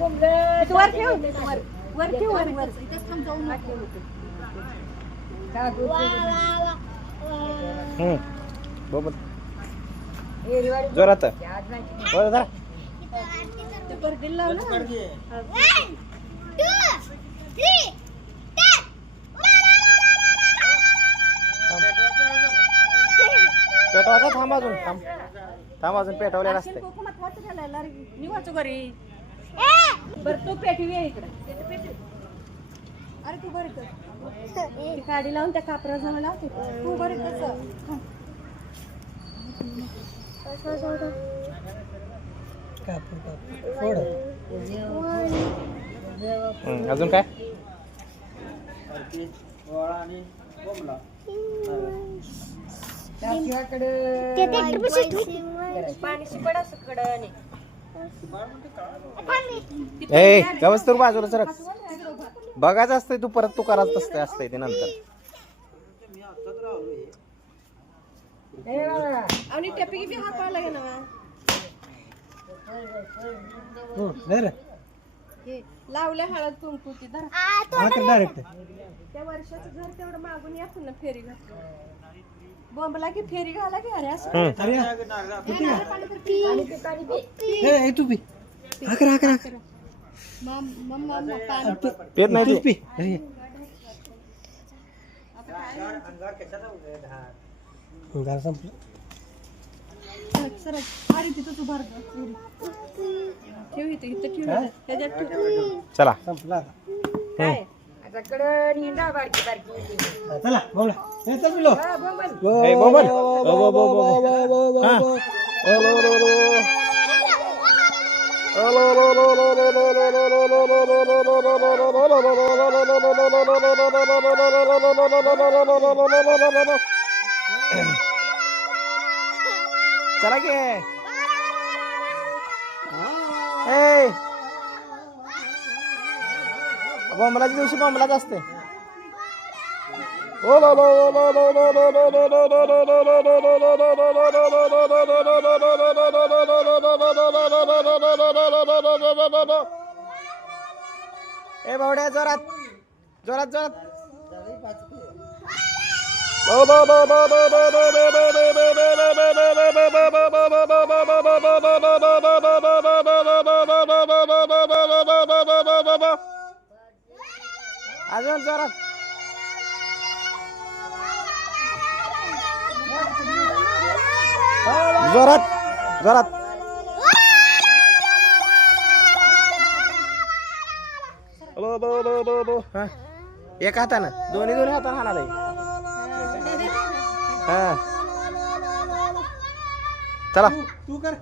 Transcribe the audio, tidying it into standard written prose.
वर ठेव वर ठेव वर इथेच थांब जाऊन बोबल जोरात वर धरा ते परदील लाव ना 1 2 3 पेटवायचा थांब अजून थांब अजून पेटवलेला असते निवाचो घरी बरं तू पेटवी आहे इकडे अरे तू बरं कर ती काडी लावून त्या कापराजवळ लावते तू बरं कसं अजून काय पाणी शिपडा सकडे ए गवस तर बाजूला सरक बघायचं असतंय तू परत तू करायचं असतंय ते नंतर आणि टॅपिंग बी हात पाला ना लावल्या हळद कुंकू ती डायरेक्ट त्या वर्षाचं घर तेवढं मागून या पुन्हा फेरी घाल बॉम्बला की फेरी घाला की अरे असं तू पी अकरा पेट नाही पी संपलं सर अरे तिथं तू भर ठेव इथं ठेव त्याच्यात ठेव चला संपला काय चला बोला चल पिलो ए बोबल चला की बॉम्बलाच्या दिवशी बॉम्बलाच असते ए बावड्या जोरात जोरात जोरात अजून जोरात जोरात जोरात एक हातानं दोन्ही हातानं हाणालाय हा चला तू कर